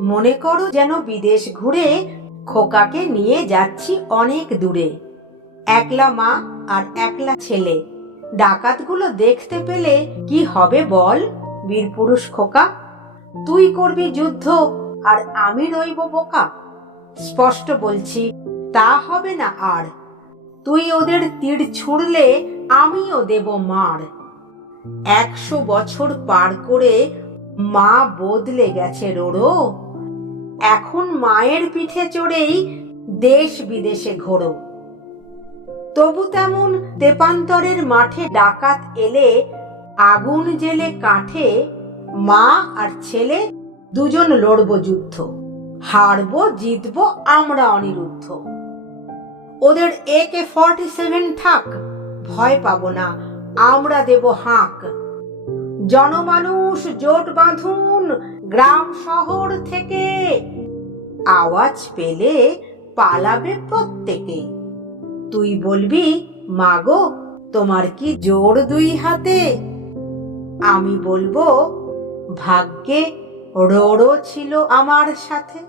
মনে করো যেন বিদেশ ঘুরে খোকাকে নিয়ে যাচ্ছি অনেক দূরে। একলা মা আর একলা ছেলে, ডাকাতগুলো দেখতে পেলে কি হবে বল? বীরপুরুষ খোকা, তুই করবি যুদ্ধ আর আমি রইব বোকা। স্পষ্ট বলছি, তা হবে না আর। তুই ওদের তীর ছুঁড়লে আমিও দেব মার। 100 বছর পার করে মা বদলে গেছে রোড়ো, এখন মায়ের পিঠে চড়েই দেশ বিদেশে ঘোরো। তবু তেমন তেপান্তরের মাঠে ডাকাত এলে আগুন জেলে কাঠে মা আর ছেলে দুজন লড়ব যুদ্ধ, হারবো জিতবো আমরা অনিরুদ্ধ। ওদের AK-47 থাক, ভয় পাবো না, আমরা দেব হাঁক। জনমানুষ জোট বাঁধুন গ্রাম শহর থেকে, আওয়াজ পেলে পালাবে প্রত্যেকে। তুই বলবি, মাগো তোমার কি জোর 2 হাতে? আমি বলবো, ভাগ্যে রোড়ো ছিল আমার সাথে।